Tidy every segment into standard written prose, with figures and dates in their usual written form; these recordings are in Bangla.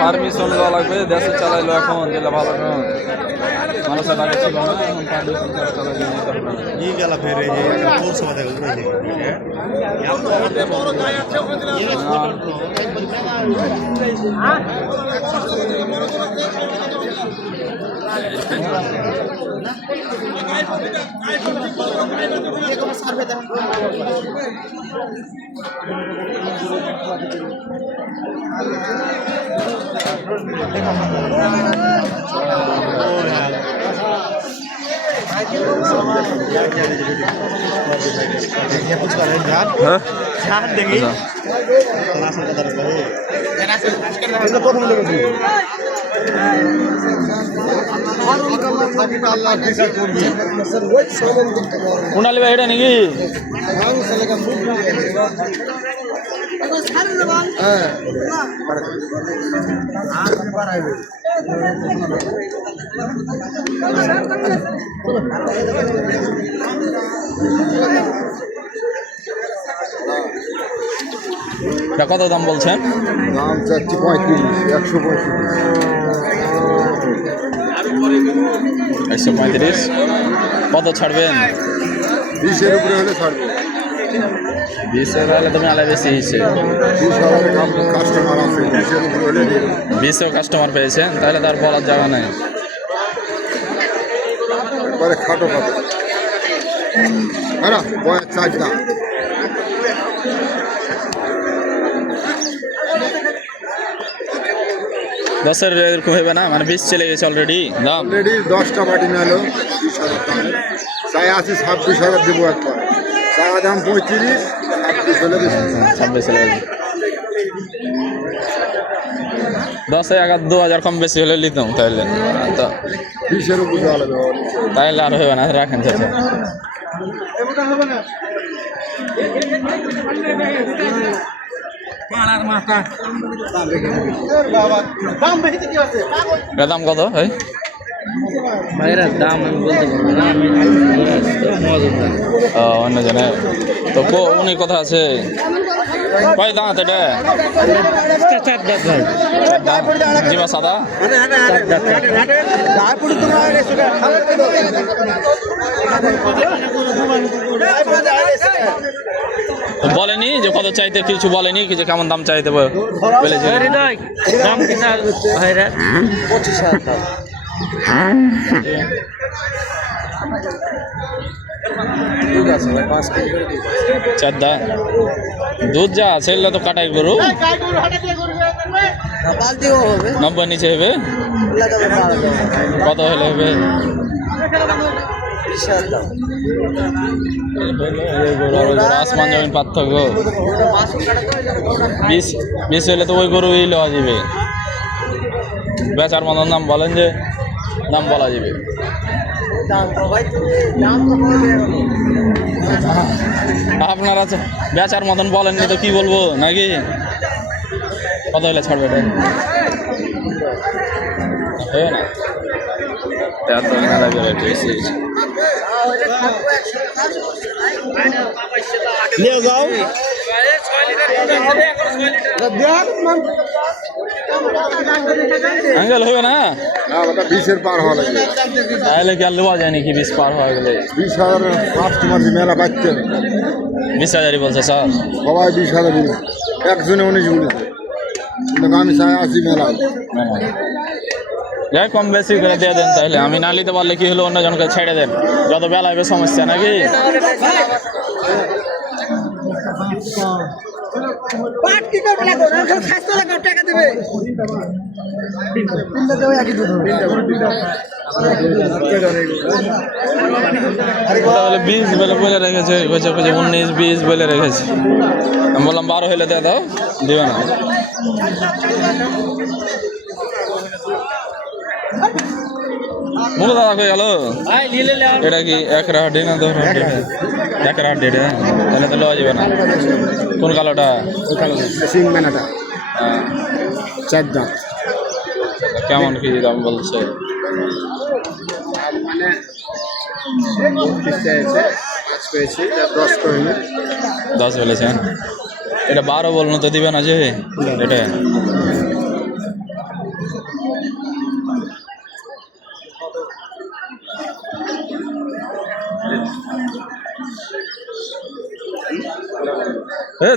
পারমিশন দেওয়া লাগবে দেশে চালাইলো এখন যেটা ভালো মানুষের আগে ছিল না এখন পারমিশন চালাই গেল ফেরে কুণালী ভাই এটা নাকি কত দাম বলছেন? দাম চাচ্ছি 135। 135। কত ছাড়বেন? 20-এর উপরে হলে ছাড়বো। 20 হলে তুমি আলাই বেশি হিসে 20 কাস্টমার আছে, 20-এর উপরে হলে 20 কাস্টমার পেয়েছেন, তাহলে তার বলার জায়গা নাই। একবারে খাটো খাটো বয়ের চার্জ দাম। দশের এরকম হবে না, মানে 20 চলে গেছে অলরেডি দাম। অলরেডি 10টা বাটি নিল 20,000 চাই আছে 26,000 দেবো একবার। চাওয়া দাম 35, 26 হলে বেশি 26 চলে গেছে। 10,000 কম বেশি হলে নিতাম তাহলে, তো 20-এর উপরে আলাদা তাহলে আর হবে না, রাখেন চাচা। দাম কত ভাই? ভাইয়ের দাম আমি বলতে পারবো না, অন্য জনে তো উনি কথা আছে কয় দাঁত এটা? 4 দাঁত ভাই। 4 দাঁত জিবা সাদা 4 দাঁত। বলেনি যে কত চাইতে, কিছু বলেনি কি যে কেমন দাম চাইতে বলেছে? দাম কিনা ভাইরা 25,000। চারদা দুধ যা আছে তো কাটাই গরু 90 নিচে হবে। কত হলে হবে? আসমান জমিন পার্থক্য। 20 হলে তো ওই গরুই লওয়া যাবে। বেচার মতন দাম বলেন, যে দাম বলা যাবে। আপনারা বেচার মতন বলেননি তো কি বলবো নাকি? কত হলে ছাড়বে এটা? আঙ্কেল হবে না, 20-এর পার হওয়া লাগে। তাহলে কি আর লোয়া যায় নাকি? 20 পার হয়ে গেলে 20,000 কাস্টমার মেলা পাচ্ছে। 20,000 বলছে স্যার, সবাই 20,000 দিল, একজনে 19 বলেছে, কিন্তু আমি চাই 80 মেলা। যাই কম বেশি করে দিয়ে দেন, তাহলে আমি না নিতে পারলে কি হলো, অন্যজনকে ছেড়ে দেন, যত বেলা হবে সমস্যা নাকি? পাট কি করবে লাগো না স্বাস্থ্য লাগো টাকা দেবে তিনটা দেবে একই দুধ ওটা বলে 20 বলে রেখেছে, কইছে 19 20 বলে রেখেছে। আমি বললাম 12 হইলে দিয়ে দাও, দিবে না। মুখ দাদা কই গেল? এটা কি এক রাহাটি না 2 রাহাটি? এক রাহাটি এটা, তাহলে তো লওয়া যাবে না। কোন কালোটা? সিং মেনাটা 4 দাম। কেমন কি দাম বলছে? মানে 30 চাইছে, 5 পেয়েছি, 10 করে নি। 10 বলেছেন। এটা 12 বলনো তো দিবে না যে এটা।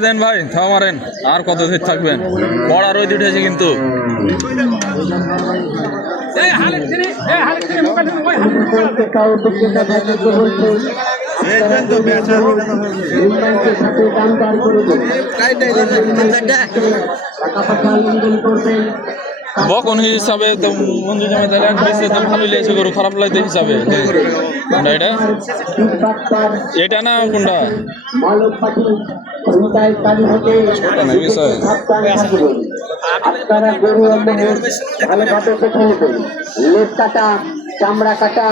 দেন ভাই, থাও মারেন। আর কত দিন থাকবেন? বড় রোদ উঠেছে কিন্তু। বকন হিসাবে তো বন্ধু জমে তাহলে এক পিসে তো ভালো লেগেছে, গরু খারাপ লাগতে হিসাবে। এটা এটা না কোনটা? ছোট না বিষয়। আপনারা গরু ভালোভাবে দেখে নেবেন। লেজ কাটা, চামড়া কাটা,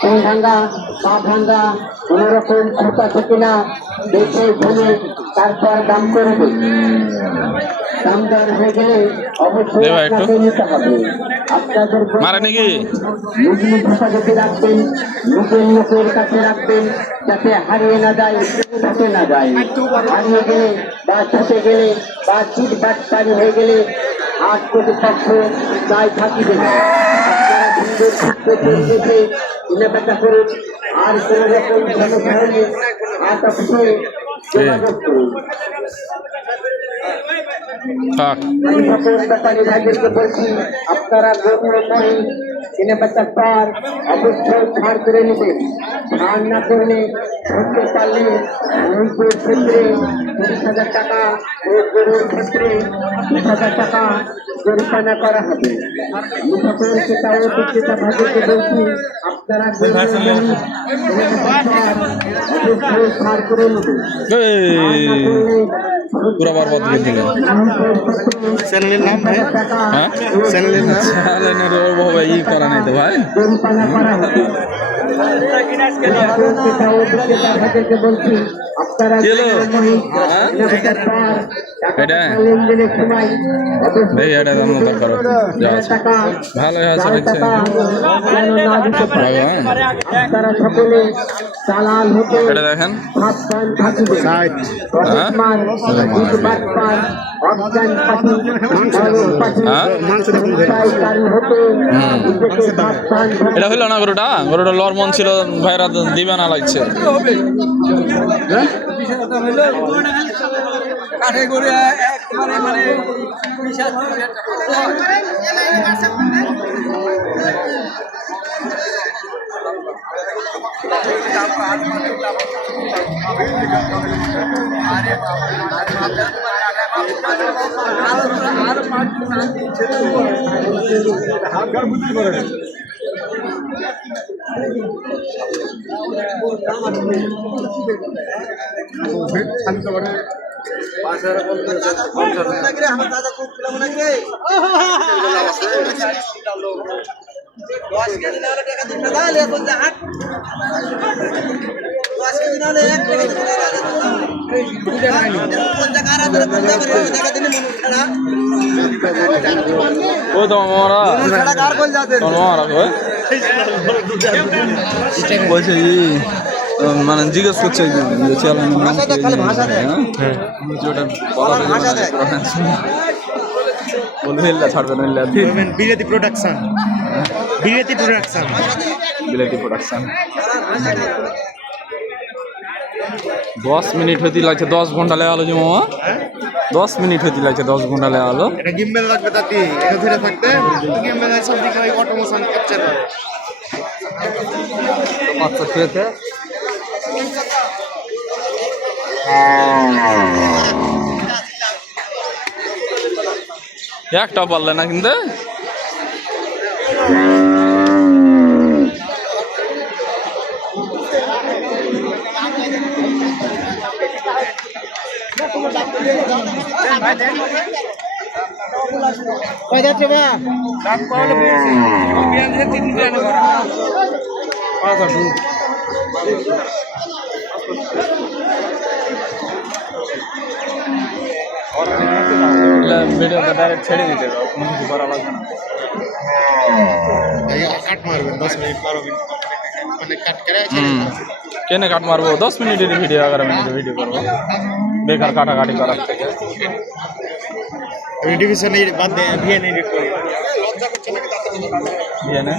চুল ভাঙ্গা, পা ভাঙ্গা, কোন রকম খোঁটা থাকে না দেখে শুনে তারপর দাম করবেন। দাম দর হয়ে গেলে অবশ্যই আপনাকে নিতে হবে। আপনাদের মারে নাকি? নিজের হেফাজতে রাখবেন, লোকের কাছে রাখবেন, যাতে হারিয়ে না যায়, ছুটে না যায়। হারিয়ে গেলে বা ছুটে গেলে বা চিট বাটপারি হয়ে গেলে আট কর্তৃপক্ষ দায় থাকিবে না। আপনারা সুন্দর সুস্থ পরিবেশে কেনাবেচা করুন। আর কোন রকম সমস্যা হলে হাত অফিসে যোগাযোগ করুন। ব্যাপারী ভাইদেরকে বলছি, আপনারা গরু মহিষ কেনাবেচার পর অবশ্যই ছাড় করে নেবেন। ছাড় না করলে ধরতে পারলে মহিষের ক্ষেত্রে 30,000 টাকা ও গরুর ক্ষেত্রে 20,000 টাকা জরিমানা করা হবে। মুসাফের ক্রেতা ও বিক্রেতা ভাইদেরকে বলছি, আপনারা গরু মহিষ কেনাবেচার পর অবশ্যই ছাড় করে নেবেন। পুরা বরবাদ করে দিলেন। চ্যানেলের নাম ভাই? হ্যাঁ, চ্যানেলের নাম? চ্যানেলের ওভাবে ই করা নাই তো ভাই। বলছি আপনারা এটা দরকার ভালো আছে দেখছে। আপনারা সকলে চালান হতে এটা দেখেন। এটা হইল না গরুটা, গরুটা লর মন ছিল ভাইরা দিবে না লাগছে। ও তো মারা বলছে মানে জিজ্ঞেস করছে ছাড়বে না। বিলেতি প্রোডাকশন, বিলেতি প্রোডাকশন, বিলেতি প্রোডাকশন। 10 মিনিট হতে লাগছে, 10 ঘন্টা লেগে আলো যে মামা। 10 মিনিট হতে লাগছে, 10 ঘন্টা লেগে আলো। এটা গিম্বেল লাগবে তাতে, এটা ধরে থাকতে গিম্বেল সব দিকে ওই অটোমোশন ক্যাপচার করে। বাচ্চা খেতে একটা পারলে না কিন্তু কয় যাচ্ছে বা ভিডিওটা ডাইরেক্ট ছেড়ে দিতে হবে, কোনো কিছু করা লাগবে না। কাট মারবেন 10 মিনিট 12 মিনিট মানে কাট করে কেনে কাট মারবো? 10 মিনিটের ভিডিও, 11 মিনিটের ভিডিও করবো, বেকার কাটাকাটি করার থেকে। ডিভিশন বাদ দিয়ে ভিএন এডিট করি ভিএনে